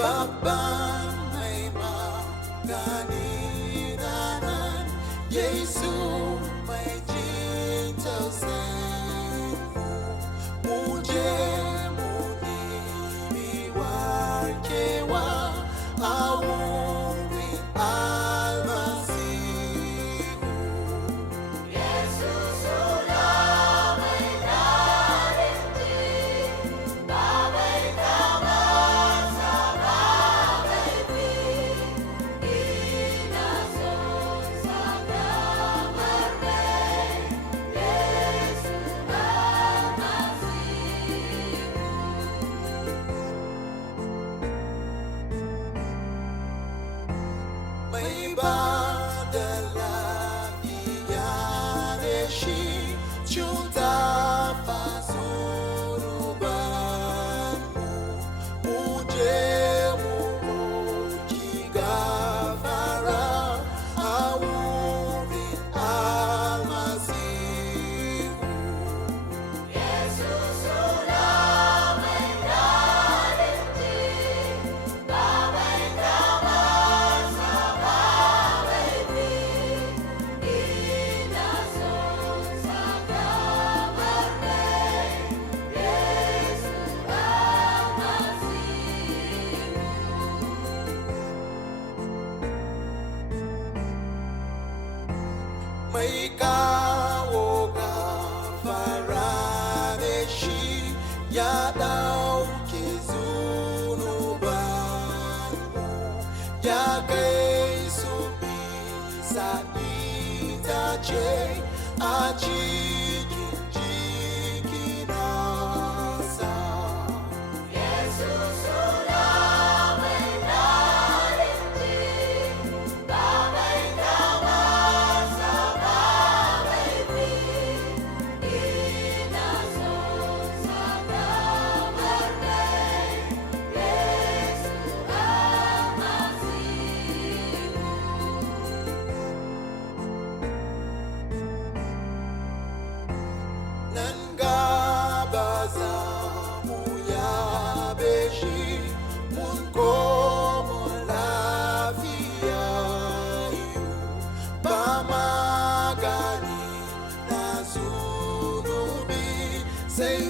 babang may maganiranan, Yesu may jintasen muje muni miwarkewa awuri almasihu. Yesus sudah menarikti bagai kamar sahabat inasun saga mermei Yesus almasihu. May badala iyareshi chuta pasurubanmu muje muruki gafara awuri almasihu. Yesus sudah menarikti bagai kamar sahabat inasun saga mermei Yesus almasihu. May kawoga faradeshi ya dauki zunubanmu ya kai su bisa itace a cikin jiki nasa. Yesus sudah menarikti bagai kamar sahabat inasun saga mermei Yesus almasihu. Nangabaza muya beshi munko molafia yu pamagani na zunubi say